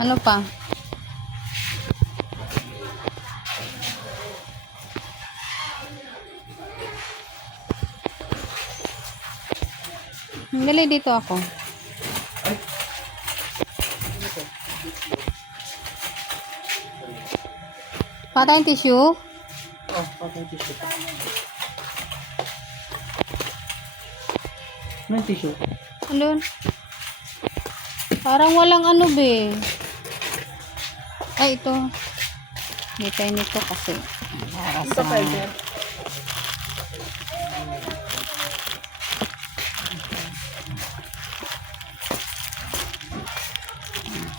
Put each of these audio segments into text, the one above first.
Ano pa? Dali dito ako. Patay yung tissue? Oh, patay tissue. May tissue. Alun? Parang walang ano be. Ay, ito. Hindi tayo nito kasi. Para sa...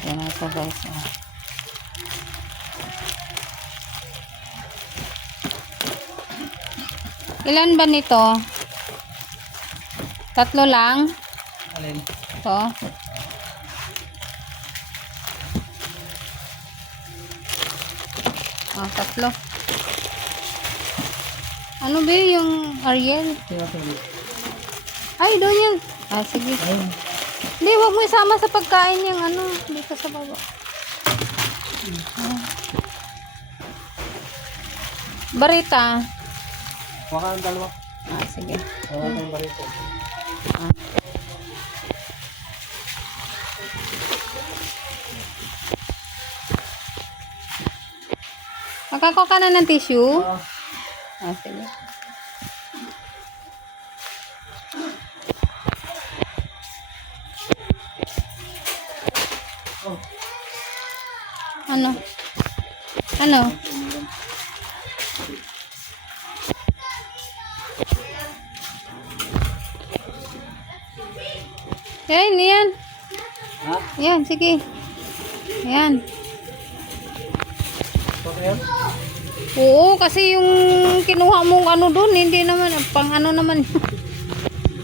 Yan na ito guys. Oh. Ilan ba nito? 3 lang? Alin? Ito. Ah, 3. Ano ba yung Ariel? Ay, doon yung... Ah, sige. Ayun. Hindi, wag mo isama sa pagkain yung ano. Dito sa baba. Ah. Barita. Baka ang dalawa. Ah, sige. Baka ang barito. Ah. Makakuha ka na ng tissue? Ah, sige. Oh. Ano? Ano? Yan, yan. Ha? Yan, sige. Yan. Okay yan? Oo, kasi yung kinuha mong ano doon, hindi naman, pang ano naman.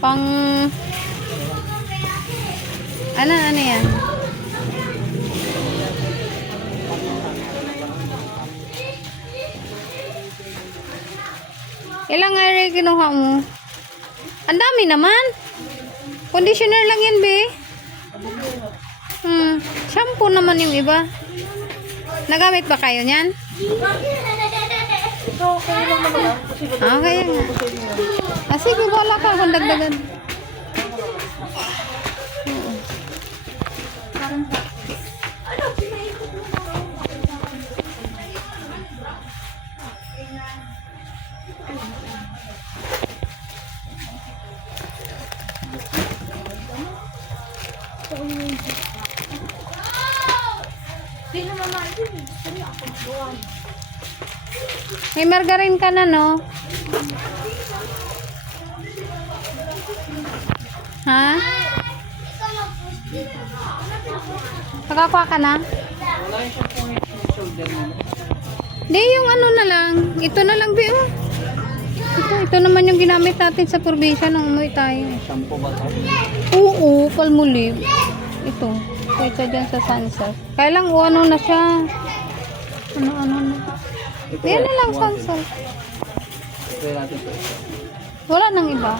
Pang... Ano yan? Ilang area kinuha mo? Ang dami naman. Conditioner lang yan, be. Shampoo naman yung iba. Nagamit ba kayo niyan? Ito, okay lang naman. Ah, kaya nga. Ah, sige, wala ka kung dagdagan. Oo. May margarine ka na, no? Ha? Nakakuha ka na? Wala yung shampoo yung shoulder mo. Di, yung ano na lang. Ito na lang, Bi, oh. Ito naman yung ginamit natin sa probinsya nung umuwi tayo. Shampoo ba ito? Oo, Palmolive. Ito. Ito dyan sa sunset. Kailang ano na siya. Ano na. Yan na lang sunset. Try natin ito. Wala nang iba.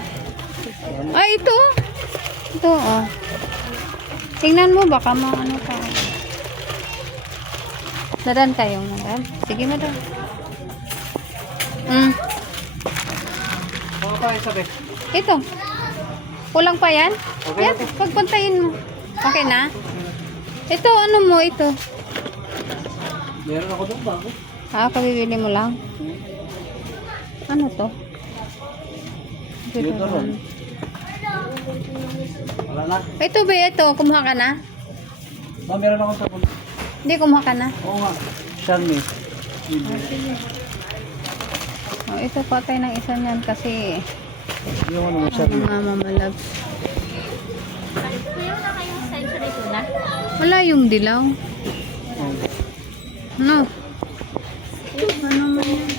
Ay, ito. Ito, oh. Tingnan mo, baka ano ka. Dadan kayo, madam. Sige, madam. Mga pa yung sabi. Ito. Kulang pa yan? Okay Yan, na to. pagpuntayin mo. Okay na? Ito, ano mo, ito. Meron ako doon bago. Ah, kabibili mo lang. Ano to? Yun na ron. Wala na. Ito ba, ito. Kumuha ka na? Meron ako sabon. Hindi, kumuha ka na. Oo nga. Xiaomi. Oh, ito patay ng isa niyan kasi Yung ano mo, ang Xiaomi. mga mamalab. Meron na kayong size rito na? Wala yung dilaw. No. Ano mo yan?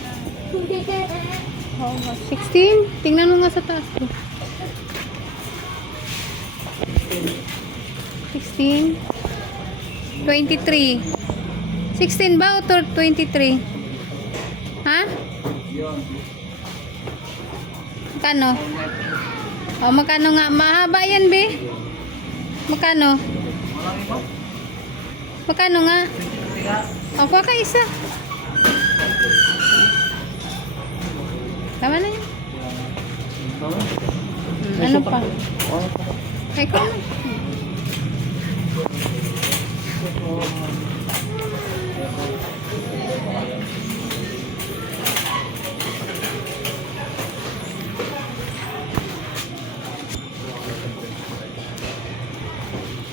Oh, 16? Tingnan mo nga sa taas ko. 16? 23. 16 ba o 23? Ha? Magkano? O, magkano nga? Mahaba yan, be? Magkano? Magkano nga? O, kuha ka isa. Tama na yun. Ano pa? Ay, ikaw na.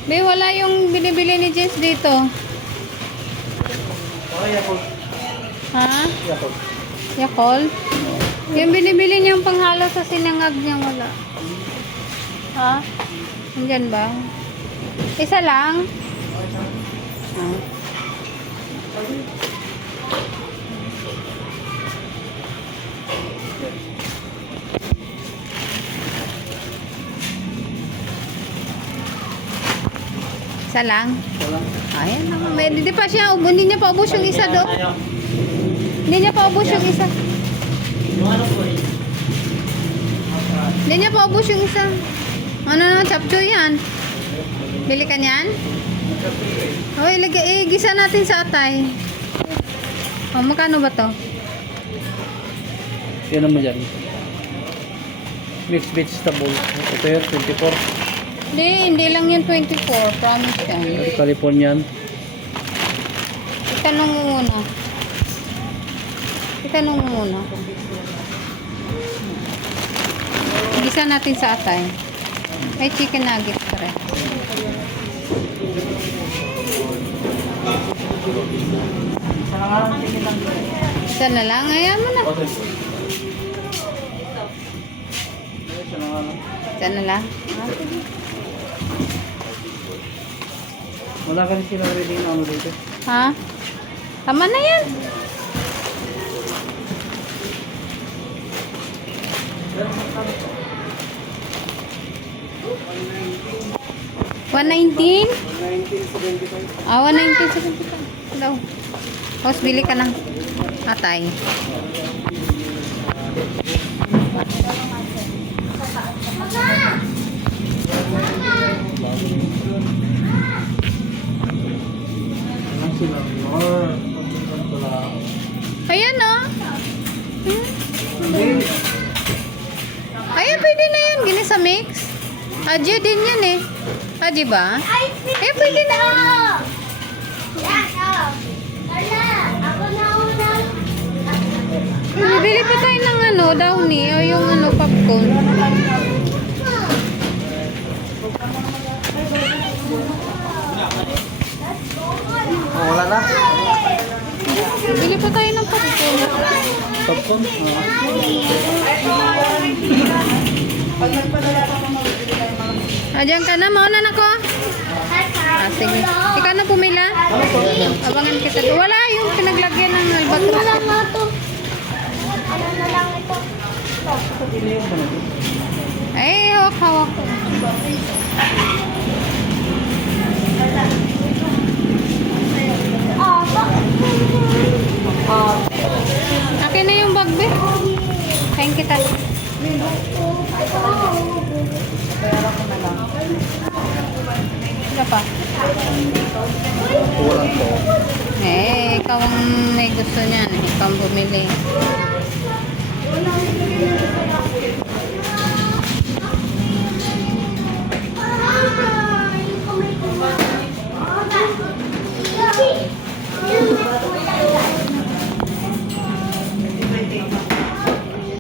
Be, wala yung binibili ni Jess dito. Ha? Yakult? Yung binibili niyang panghalo sa sinangag niya wala. Ha? Nandyan ba? Isa lang? Isa lang? Ayan naman. Hindi pa siya. Hindi niya pa ubos yung isa do. Hindi niya pa ubos yung isa. Hindi niya pa ubos yung isa. Ano naman, chapchoy yan. Bili ka niyan? O, gisa natin sa atay. O, magkano ba to? Yan naman yan. Mixed vegetable. Ito yun, 24. Hindi lang yan 24. Promise yan. Californian. Itanong mo muna. Itanong mo muna. Gisa natin sa atay. May chicken nuggets pa rin. Isa na lang. Ayan mo na. Isa na lang. Wala ka rin silang reading na ano dito. Ha? Tama na yan. $119? Ah, $119.75 daw. Tapos bili ka ng atay. Ayan o. Ayan, pwede na yan. Gini sa mix. Adyo din yan eh. Adyo ba? Eh, pwede na. Bili pa tayo ng ano, downy o yung ano, popcorn. Wala na? Bili pa tayo ng popcorn. Popcorn? Diyan ka na, mauna na ko. Ah, sige. Ikaw na pumila. Abangan kita. Wala yung pinaglagyan ng albatros. Ano na lang ito? Ano na lang ito? Ay, hawak-hawak. Akin na yung bag, be. Kain kita. Wala pa. Walang to. Eh, ikaw ang may gusto niyan. Ikaw ang bumili.